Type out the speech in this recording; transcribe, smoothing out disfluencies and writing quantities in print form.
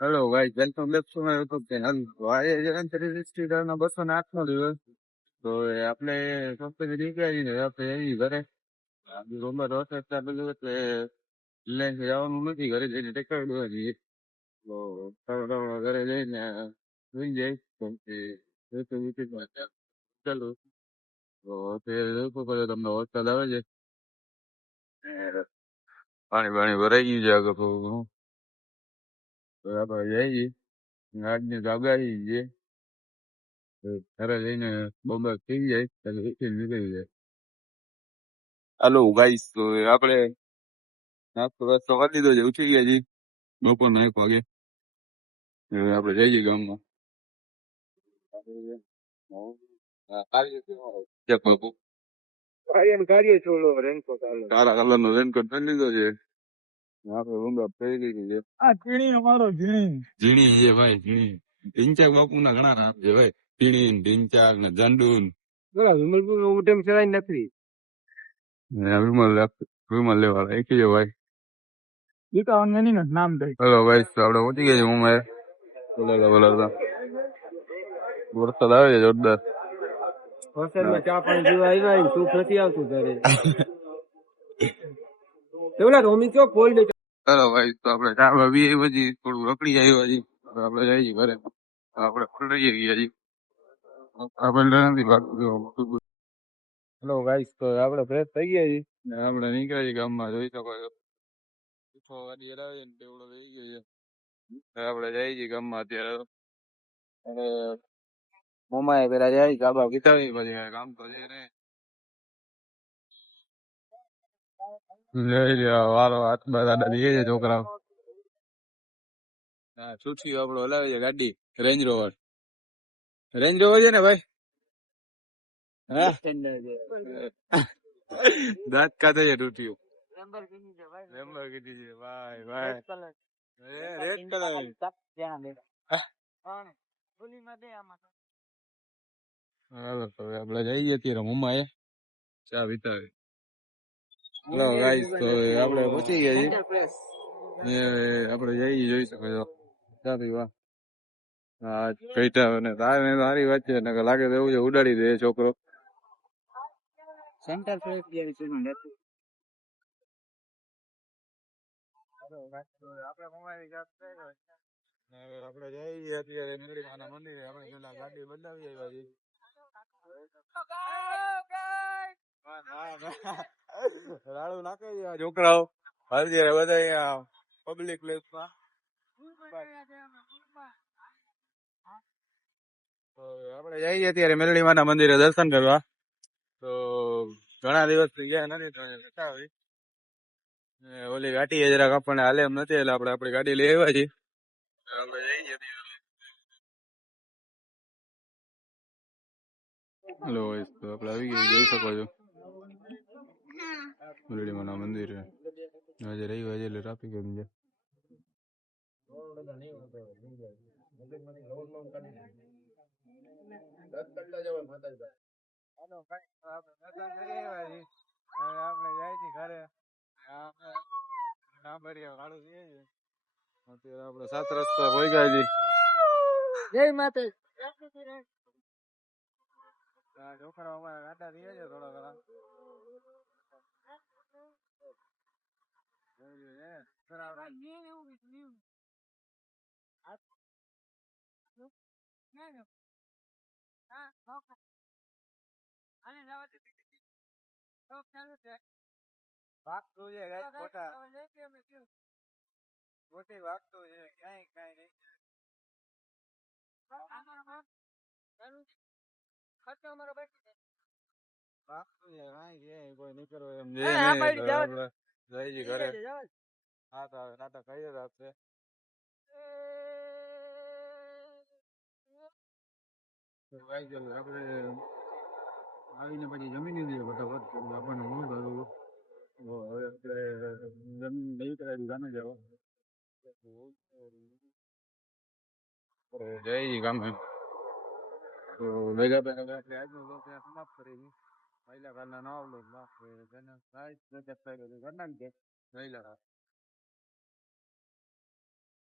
Hello guys, welcome back to my YouTube channel. આજે છે ને 360 ના 208 નો દિવસ. તો આપણે કંપની નીકળી ને આપણે એવી ઘરે રોમર વરસાદ ચાલુ છે એટલે રિલાયન્સ જવાનું નથી, ઘરે જઈને ટેકાવી દેવા જઈએ. તો ઘરે જઈને સુઈ જાય પછી ચાલુ. તો અત્યારે જોઈશું કે તમને વરસાદ આવે છે, પાણી પાણી ભરાઈ ગયું છે આગળ. તો આપણે જઈએ, આજની તો આગાહી છે. ઘરે જઈને બોમ્બે થઈ જાય એટલે ઉઠીને નીકળી જાય. હાલો ગાઈસ, તો આપણે નાસ્તો વાસ્તો કરી લીધો છે, ઉઠી ગયા છીએ બપોરના 1 વાગે. હવે આપણે જઈએ ગામમાં. કાળા કલર નો રેનકોટ પહેરી લીધો છે. આપણે રૂંગા પહેરી લીધી છે. ઝીણી છે ભાઈ, ઝીણી. ઢીંચાક બાપુ ના ઘણા નામ છે ભાઈ. ઝીણી, ઢીંચાક ને ઝંડુન. વિમલ લેવાળા એક છે ભાઈ. હેલો ભાઈ, તો આપણે પહોંચી ગયા છે મુંબઈ. બોલાતા વરસાદ આવે છે જોરદાર. વરસાદમાં ચા પાણી પીવા આવ્યા સુખ નથી આવતું ઘરે. પેલા રોમી ચો ફોલ્ડ. હેલો ભાઈ, તો આપણે ચા ભાવી પછી થોડું રખડી જાય પછી આપણે જઈએ ઘરે. આપણે ફરી ગયા છીએ. આપણે નથી ભાગતું. હેલો ગાઈસ, તો આપણે ફ્રેશ થઈ ગયા છીએ ને આપણે નીકળ્યા છીએ ગામમાં. જોઈ શકો છો ગાડી હલાવે ને તેવડો લઈ ગયો છે. આપણે જઈએ છીએ ગામમાં અત્યારે. અને મમ્મા પેલા જાય ચાબા કીધાવી પછી કામ તો છે ને. વારો હાથ બધા દે છે છોકરાઓ. હા, છૂટી આપડો હલાવે છે ગાડી. રેન્જ રોવર છે ને ભાઈ. દાંત કાઢે છે તૂટ્યું. લેમ્બોર્ગિની છે ભાઈ ભાઈ. Red colour. હાલો તો આપણે જઈએ અત્યારે મમ્મા એ ચા વિતાવી. હેલો ગાઈસ, તો આપણે પહોંચી ગયા છીએ. આપણે જઈએ, જોઈ શકો છો ચા પીવા. હા, કઈટા ને તારી વાત છે ને લાગે તો એવું છે ઉડાડી દે છોકરો. સેન્ટર ફ્રેશ જેવી છે ને લેતું. આપણે મોબાઈલ જાત છે ને આપણે જઈએ અત્યારે નગરીમાના મંદિરે. આપણે પેલા ગાડી બદલાવી આવ્યા છીએ. રાડું નાખે છે છોકરાઓ અત્યારે બધા પબ્લિક પ્લેસમાં. તો આપણે જઈએ અત્યારે મેરડીમાના મંદિરે દર્શન કરવા. તો ઘણા દિવસથી ગયા નથી તો ઓલી ગાડી જરાક આપણને હાલે એમ નથી એટલે આપણે આપણી ગાડી લઈ આવ્યા છીએ. આપણે જઈએ. હેલો તો આપણે આવી ગયા, જોઈ શકો છો મેરડીમાના મંદિરે. આજે રવિવાર છે એટલે ટ્રાફિક એમ છે. આપણે જાય છે ઘરે. અત્યારે આપણે 7 રસ્તા પહોંચી ગયા છીએ. જય માતા. છોકરા અમારા ગાડા થયા છે થોડા ઘણા. વાગતું છે ખોટા ખોટી વાગતું છે ક્યાંય કઈ નહીં. વાગતું છે કાંઈ છે કોઈ નીકળો એમ છે જઈ ઘરે. હા તો નાટક કઈ આપશે. આપણે આવીને પછી જમી લીધી ફટાફટ. આપણને શું કરવું હવે જમીન નહીં કરાવી ગામે જાવ. જય ગામે. તો ભેગા ભેગા આપણે આજનો બ્લોગ ત્યાં સમાપ્ત કરી. મહિલા કાલના નવા બ્લોગ ઘરના જય